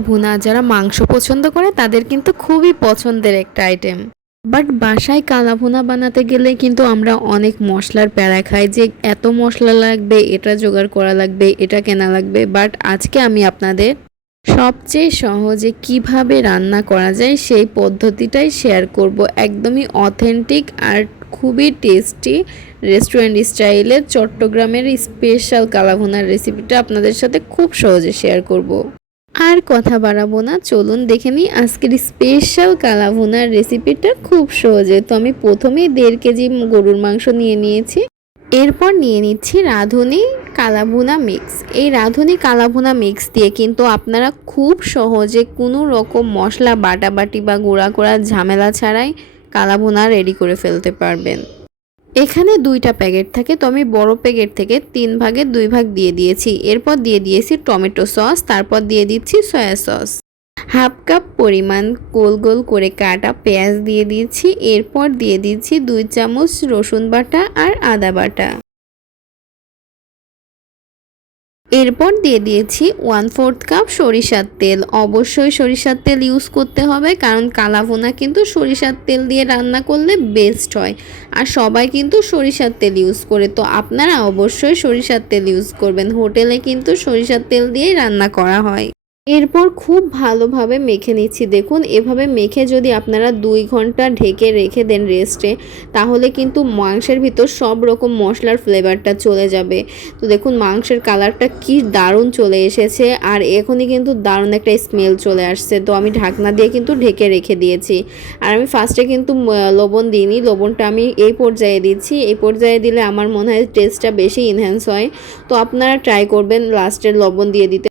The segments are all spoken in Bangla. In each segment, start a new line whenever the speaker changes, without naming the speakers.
ভুনা যারা মাংস পছন্দ করে, তাদের কিন্তু খুবই পছন্দের একটা আইটেম বাট বাসায় কালা ভুনা বানাতে গেলে কিন্তু আমরা অনেক মশলার প্যারা খাই যে এত মশলা লাগবে, এটা জোগাড় করা লাগবে, এটা কেনা লাগবে বাট আজকে আমি আপনাদের সবচেয়ে সহজে কীভাবে রান্না করা যায় সেই পদ্ধতিটাই শেয়ার করব একদমই অথেন্টিক আর খুবই টেস্টি রেস্টুরেন্ট স্টাইলের চট্টগ্রামের স্পেশাল কালাভুনার রেসিপিটা আপনাদের সাথে খুব সহজে শেয়ার করব। আর কথা বাড়াবো না। চলুন দেখে নিই আজকের স্পেশাল কালাভুনার রেসিপিটা খুব সহজে। তো আমি প্রথমেই দেড় কেজি গরুর মাংস নিয়ে নিয়েছি। এরপর নিয়ে নিচ্ছি রাঁধুনি কালাভুনা মিক্স এই রাঁধুনি কালাভুনা মিক্স দিয়ে কিন্তু আপনারা খুব সহজে কোনো রকম মশলা, বাটাবাটি বা গুঁড়া করার ঝামেলা ছাড়াই কালাভুনা রেডি করে ফেলতে পারবেন। এখানে দুইটা প্যাকেট থাকে, তো আমি বড় প্যাকেট থেকে তিন ভাগে দুই ভাগ দিয়ে দিয়েছি। এরপর দিয়ে দিয়েছি টমেটো সস, তারপর দিয়ে দিচ্ছি সয়া সস। হাফ কাপ পরিমাণ গোল গোল করে কাটা পেঁয়াজ দিয়ে দিচ্ছি এরপর দিয়ে দিচ্ছি দুই চামচ রসুন বাটা আর আদা বাটা। এরপর দিয়ে দিয়েছি ওয়ান ফোর্থ কাপ সরিষার তেল। অবশ্যই সরিষার তেল ইউজ করতে হবে, কারণ কালাভুনা কিন্তু সরিষার তেল দিয়ে রান্না করলে বেস্ট হয়। আর সবাই কিন্তু সরিষার তেল ইউজ করে, তো আপনারা অবশ্যই সরিষার তেল ইউজ করবেন। হোটেলে কিন্তু সরিষার তেল দিয়েই রান্না করা হয়। এরপর খুব ভালোভাবে মেখে নিচ্ছি। দেখুন, এভাবে মেখে যদি আপনারা দুই ঘণ্টা ঢেকে রেখে দেন রেস্টে, তাহলে কিন্তু মাংসের ভিতর সব রকম মশলার ফ্লেভারটা চলে যাবে। তো দেখুন, মাংসের কালারটা কি দারুণ চলে এসেছে, আর এখনই কিন্তু দারুণ একটা স্মেল চলে আসছে। তো আমি ঢাকনা দিয়ে কিন্তু ঢেকে রেখে দিয়েছি। আর আমি ফার্স্টে কিন্তু লবণ দিইনি। লবণটা আমি এই পর্যায়ে দিচ্ছি। এই পর্যায়ে দিলে আমার মনে হয় টেস্টটা বেশি ইনহ্যান্স হয়। তো আপনারা ট্রাই করবেন লাস্টের লবণ দিয়ে দিতে।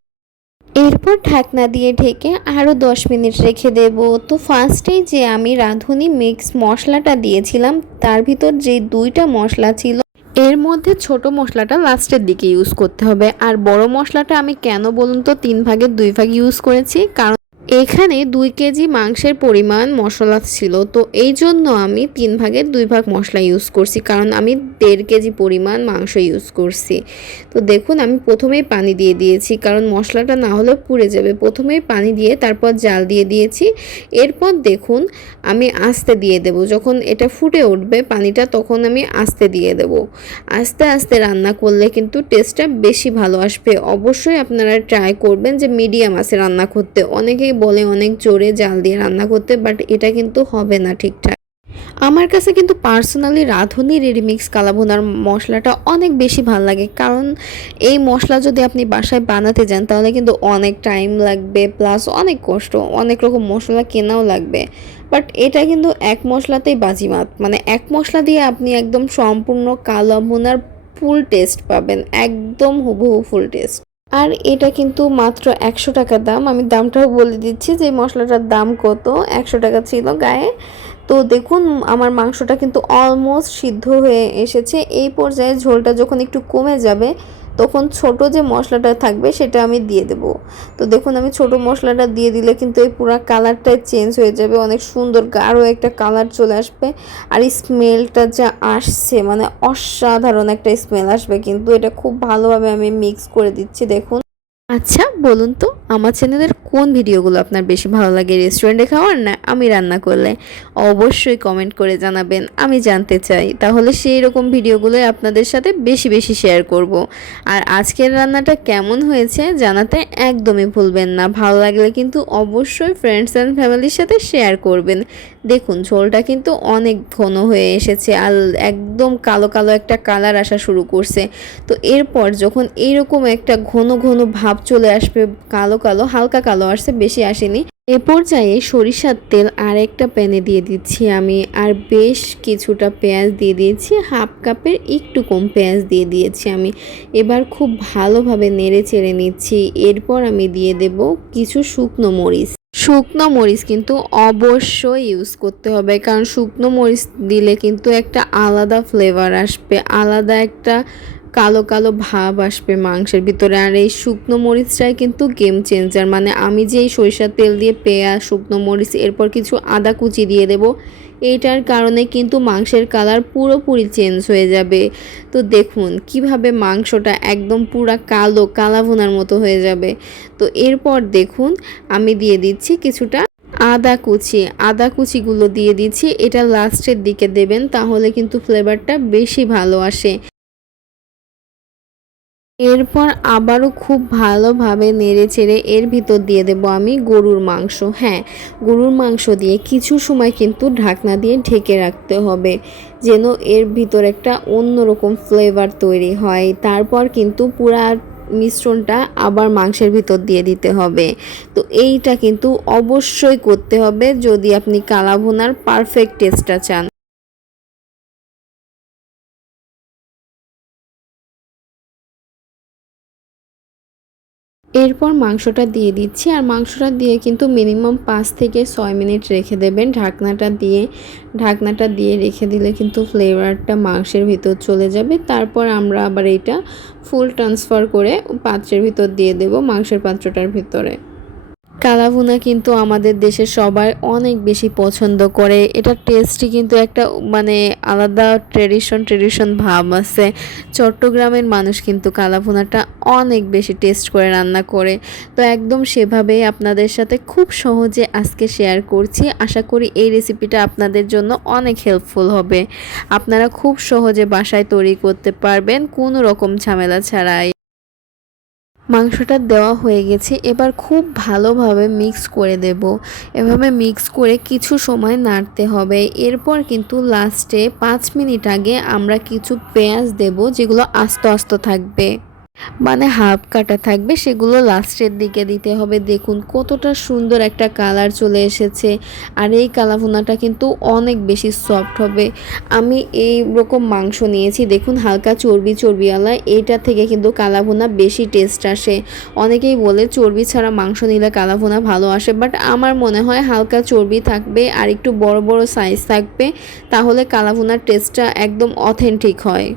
এরপর ঢাকনা দিয়ে ঢেকে আরও দশ মিনিট রেখে দেব। তো ফার্স্টেই যে আমি রাঁধুনি মিক্স মশলাটা দিয়েছিলাম, তার ভিতর যে দুইটা মশলা ছিল, এর মধ্যে ছোট মশলাটা লাস্টের দিকে ইউজ করতে হবে। আর বড় মশলাটা আমি কেন বলুন তো, তিন ভাগের দুই ভাগ ইউজ করেছি, কারণ এখানে দুই কেজি মাংসের পরিমাণ মশলা ছিল, তো এই জন্য আমি তিন ভাগের দুই ভাগ মশলা ইউজ করছি, কারণ আমি দেড় কেজি পরিমাণ মাংস ইউজ করছি। তো দেখুন, আমি প্রথমেই পানি দিয়ে দিয়েছি, কারণ মশলাটা না হলে পুড়ে যাবে। প্রথমেই পানি দিয়ে তারপর জাল দিয়ে দিয়েছি। এরপর দেখুন, আমি আস্তে দিয়ে দেব। যখন এটা ফুটে উঠবে পানিটা, তখন আমি আস্তে দিয়ে দেব। আস্তে আস্তে রান্না করলে কিন্তু টেস্টটা বেশি ভালো আসবে। অবশ্যই আপনারা ট্রাই করবেন যে মিডিয়াম আছে রান্না করতে। অনেকেই বলে অনেক জোরে জাল দিয়ে রান্না করতে বাট এটা কিন্তু হবে না ঠিকঠাক। আমার কাছে কিন্তু পার্সোনালি রাঁধুনি রেডিমিক্স কালাভুনার মশলাটা অনেক বেশি ভালো লাগে। কারণ এই মশলা যদি আপনি বাসায় বানাতে যান, তাহলে কিন্তু অনেক টাইম লাগবে প্লাস অনেক কষ্ট, অনেক রকম মশলা কেনাও লাগবে। বাট এটা কিন্তু এক মশলাতেই বাজিমাত। মানে এক মশলা দিয়ে আপনি একদম সম্পূর্ণ কালাভুনার ফুল টেস্ট পাবেন, একদম হুবহু ফুল টেস্ট আর এটা কিন্তু মাত্র একশো টাকা দাম। আমি দামটাও বলে দিচ্ছি যে মশলাটার দাম কত? একশো টাকা ছিল গায়ে। তো দেখুন, আমার মাংসটা কিন্তু অলমোস্ট সিদ্ধ হয়ে এসেছে। এই পর্যায়ে ঝোলটা যখন একটু কমে যাবে তখন ছোট যে মশলাটা থাকবে সেটা আমি দিয়ে দেব। তো দেখুন, আমি ছোট মশলাটা দিয়ে দিলে কিন্তু এই পুরো কালারটাই চেঞ্জ হয়ে যাবে, অনেক সুন্দর গাঢ় একটা কালার চলে আসবে। আর স্মেলটা যা আসছে মানে অসাধারণ একটা স্মেল আসবে কিন্তু। এটা খুব ভালোভাবে আমি মিক্স করে দিচ্ছি, দেখুন। আচ্ছা বলুন তো। আমার চ্যানেলের কোন ভিডিওগুলো আপনার বেশি ভালো লাগে? রেস্টুরেন্টে খাওয়ার না আমি রান্না করলে? অবশ্যই কমেন্ট করে জানাবেন, আমি জানতে চাই। তাহলে সেই রকম ভিডিওগুলোই আপনাদের সাথে বেশি বেশি শেয়ার করব। আর আজকের রান্নাটা কেমন হয়েছে জানাতে একদমই ভুলবেন না। ভালো লাগলে কিন্তু অবশ্যই ফ্রেন্ডস অ্যান্ড ফ্যামিলির সাথে শেয়ার করবেন। দেখুন, ঝোলটা কিন্তু অনেক ঘন হয়ে এসেছে আর একদম কালো কালো একটা কালার আসা শুরু করছে। তো এরপর যখন এইরকম একটা ঘন ঘন ভাব চলে আসবে, কালো কালো, হালকা কালো আসছে বেশি আসেনি। এ পর্যায়ে সরিষার তেল আর একটা প্যানে দিয়ে দিচ্ছি আমি আর বেশ কিছুটা পেঁয়াজ দিয়ে দিয়েছি, হাফ কাপের একটু কম পেঁয়াজ দিয়ে দিয়েছি আমি। এবার খুব ভালোভাবে নেড়ে চেড়ে নিচ্ছি, এরপর আমি দিয়ে দেব কিছু শুকনো মরিচ। শুকনো মরিচ কিন্তু অবশ্যই ইউজ করতে হবে, কারণ শুকনো মরিচ দিলে কিন্তু একটা আলাদা ফ্লেভার আসবে, আলাদা একটা কালো কালো ভাব আসবে মাংসের ভিতরে। আর এই শুকনো মরিচটাই কিন্তু গেম চেঞ্জার মানে আমি যে এই সরিষার তেল দিয়ে পেঁয়াজ, শুকনো মরিচ, এরপর কিছু আদা কুচি দিয়ে দেব। এইটার কারণে কিন্তু মাংসের কালার পুরোপুরি চেঞ্জ হয়ে যাবে। তো দেখুন, কীভাবে মাংসটা একদম পুরা কালো কালা ভুনার মতো হয়ে যাবে। তো এরপর দেখুন, আমি দিয়ে দিচ্ছি কিছুটা আদা কুচি। আদা কুচিগুলো দিয়ে দিচ্ছি। এটা লাস্টের দিকে দেবেন, তাহলে কিন্তু ফ্লেভারটা বেশি ভালো আসে। এরপর আবারও খুব ভালোভাবে নেড়ে চেড়ে এর ভিতর দিয়ে দেব আমি গরুর মাংস। হ্যাঁ গরুর মাংস দিয়ে কিছু সময় কিন্তু ঢাকনা দিয়ে ঢেকে রাখতে হবে, যেন এর ভিতর একটা অন্যরকম ফ্লেভার তৈরি হয়। তারপর কিন্তু পুরা মিশ্রণটা আবার মাংসের ভিতর দিয়ে দিতে হবে। তো এইটা কিন্তু অবশ্যই করতে হবে যদি আপনি কালাভুনার পারফেক্ট টেস্টটা চান। এরপর মাংসটা দিয়ে দিচ্ছি আর মাংসটা দিয়ে কিন্তু মিনিমাম পাঁচ থেকে ছয় মিনিট রেখে দেবেন। ঢাকনাটা দিয়ে ঢাকনাটা দিয়ে রেখে দিলে কিন্তু ফ্লেভারটা মাংসের ভিতর চলে যাবে। তারপর আমরা আবার এটা ফুল ট্রান্সফার করে পাত্রের ভিতর দিয়ে দেব মাংসের পাত্রটার ভিতরে। কালাভুনা কিন্তু আমাদের দেশে সবাই অনেক বেশি পছন্দ করে। এটা টেস্টই কিন্তু একটা মানে আলাদা ট্রেডিশন ট্রেডিশন ভাব আছে। চট্টগ্রামের মানুষ কিন্তু কালাভুনাটা অনেক বেশি টেস্ট করে রান্না করে। তো একদম সেভাবেই আপনাদের সাথে খুব সহজে আজকে শেয়ার করছি। আশা করি এই রেসিপিটা আপনাদের জন্য অনেক হেল্পফুল হবে। আপনারা খুব সহজে বাসায় তৈরি করতে পারবেন, কোনো রকম ঝামেলা ছাড়াই। মাংসটা দেওয়া হয়ে গেছে, এবার খুব ভালোভাবে মিক্স করে দেব। এভাবে মিক্স করে কিছু সময় নাড়তে হবে। এরপর কিন্তু লাস্টে পাঁচ মিনিট আগে আমরা কিছু পেঁয়াজ দেব, যেগুলো আস্ত আস্ত থাকবে। মানে হাফ কাটা থাকবে, সেগুলো লাস্টের দিকে দিতে হবে। দেখুন কতটা সুন্দর একটা কালার চলে এসেছে। আর এই কালাভুনাটা কিন্তু অনেক বেশি সফট হবে। আমি এই রকম মাংস নিয়েছি। দেখুন হালকা চর্বি চর্বিওয়ালা। এইটা থেকে কিন্তু কালাভুনা বেশি টেস্ট আসে। অনেকেই বলে চর্বি ছাড়া মাংস নিলে কালাভুনা ভালো আসে, বাট আমার মনে হয় হালকা চর্বি থাকবে আর একটু বড় বড় সাইজ থাকবে, তাহলে কালাভুনার টেস্টটা একদম অথেন্টিক হয়।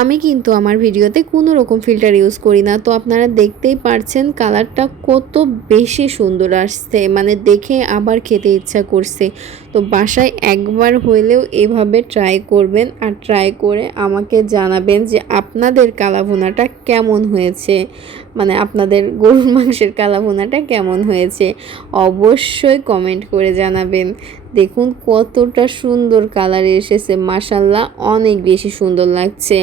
আমি কিন্তু আমার ভিডিওতে কোনো রকম ফিল্টার ইউজ করি না। তো আপনারা দেখতেই পারছেন কালারটা কত বেশি সুন্দর আসছে। মানে দেখে আবার খেতে ইচ্ছা করছে। তো বাসায় একবার হইলেও এভাবে ট্রাই করবেন আর ট্রাই করে আমাকে জানাবেন যে আপনাদের কালাভুনাটা কেমন হয়েছে। মানে আপনাদের গরুর মাংসের কালাভুনাটা কেমন হয়েছে অবশ্যই কমেন্ট করে জানাবেন। দেখুন কতটা সুন্দর কালার এসেছে মাসাল্লাহ অনেক বেশি সুন্দর লাগছে।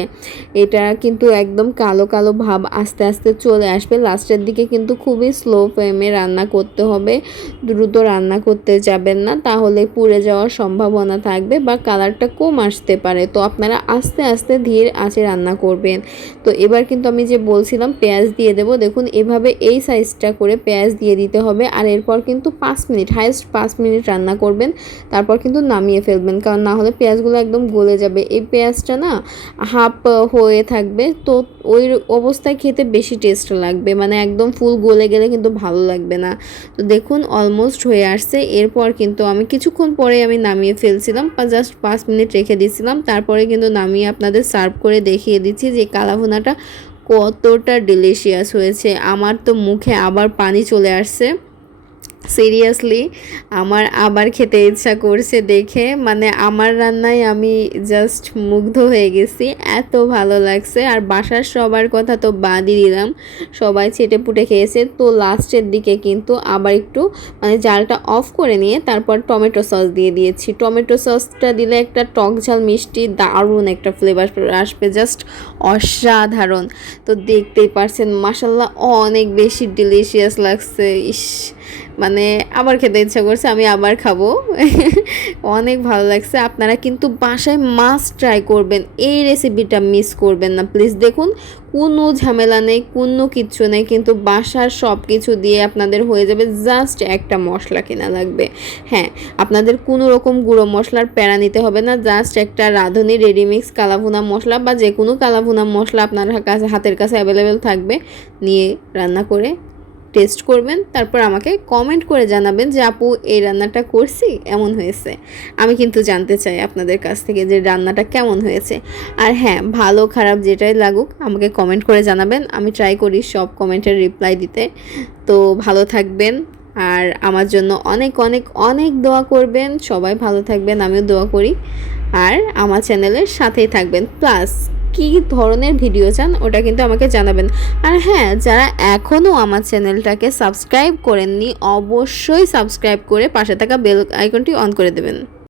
এটা কিন্তু একদম কালো কালো ভাব আস্তে আস্তে চলে আসবে। লাস্টের দিকে কিন্তু খুবই স্লো ফ্লেমে রান্না করতে হবে। দ্রুত রান্না করতে যাবেন না, তাহলে পুড়ে যাওয়ার সম্ভাবনা থাকবে বা কালারটা কম আসতে পারে। তো আপনারা আস্তে আস্তে ধীর আঁচে রান্না করবেন। তো এবার কিন্তু আমি যে বলছিলাম, পেঁয়াজ দিয়ে দেবো। দেখুন, এভাবে এই সাইজটা করে পেঁয়াজ দিয়ে দিতে হবে আর এরপর কিন্তু পাঁচ মিনিট হাইস্ট পাঁচ মিনিট রান্না করবেন। তারপর কিন্তু নামিয়ে ফেলবেন, কারণ না হলে পেঁয়াজগুলো একদম গলে যাবে। এই পেঁয়াজটা না হাফ হয়ে থাকবে, তো ওই অবস্থায় খেতে বেশি টেস্ট লাগবে। মানে একদম ফুল গলে গেলে কিন্তু ভালো লাগবে না। তো দেখুন অলমোস্ট হয়ে আসছে। এরপর কিন্তু আমি কিছুক্ষণ পরে আমি নামিয়ে ফেলছিলাম জাস্ট পাঁচ মিনিট রেখে দিয়েছিলাম তারপরে কিন্তু নামিয়ে আপনাদের সার্ভ করে দেখিয়ে দিচ্ছি যে কালাভুনাটা কতটা ডিলিশিয়াস হয়েছে। আমার তো মুখে আবার পানি চলে আসছে। সিরিয়াসলি আমার আবার খেতে ইচ্ছা করছে দেখে। মানে আমার রান্নায় আমি জাস্ট মুগ্ধ হয়ে গেছি। এত ভালো লাগছে। আর বাসার সবার কথা তো বাদই দিলাম। সবাই ছেটে পুটে খেয়েছে। তো লাস্টের দিকে কিন্তু আবার একটু মানে জালটা অফ করে নিয়ে তারপর টমেটো সস দিয়ে দিয়েছি। টমেটো সসটা দিলে একটা টক ঝাল মিষ্টি, দারুণ একটা ফ্লেভার আসবে। জাস্ট অসাধারণ। তো দেখতেই পারছেন মাসাল্লাহ অনেক বেশি ডিলিশিয়াস লাগছে। ইস মানে আবার খেতে ইচ্ছা করছে, আমি আবার খাব। অনেক ভালো লাগছে। আপনারা কিন্তু বাসায় মাছ ট্রাই করবেন। এই রেসিপিটা মিস করবেন না। প্লিজ দেখুন, কোনো ঝামেলা নেই, কোনো কিচ্ছু নেই, কিন্তু বাসার সব কিছু দিয়ে আপনাদের হয়ে যাবে জাস্ট একটা মশলা কেনা লাগবে। হ্যাঁ আপনাদের কোনো রকম গুঁড়ো মশলার প্যারা নিতে হবে না। জাস্ট একটা রাঁধুনি রেডিমিক্স কালাভুনা মশলা বা যে কোনো কালাভুনা মশলা আপনার কাছে হাতের কাছে অ্যাভেলেবেল থাকবে। নিয়ে রান্না করে টেস্ট করবেন, তারপর আমাকে কমেন্ট করে জানাবেন যে, আপু, এই রান্নাটা করছি, এমন হয়েছে। আমি কিন্তু জানতে চাই আপনাদের কাছ থেকে যে রান্নাটা কেমন হয়েছে। আর হ্যাঁ ভালো, খারাপ যেটাই লাগুক, আমাকে কমেন্ট করে জানাবেন। আমি ট্রাই করি সব কমেন্টের রিপ্লাই দিতে। তো ভালো থাকবেন। আর আমার জন্য অনেক অনেক অনেক দোয়া করবেন। সবাই ভালো থাকবেন, আমিও দোয়া করি। আর আমার চ্যানেলের সাথেই থাকবেন। প্লাস কী ধরনের ভিডিও চান, ওটা কিন্তু আমাকে জানাবেন। আর হ্যাঁ যারা এখনও আমার চ্যানেলটাকে সাবস্ক্রাইব করেননি, অবশ্যই সাবস্ক্রাইব করে পাশে থাকা বেল আইকনটি অন করে দেবেন।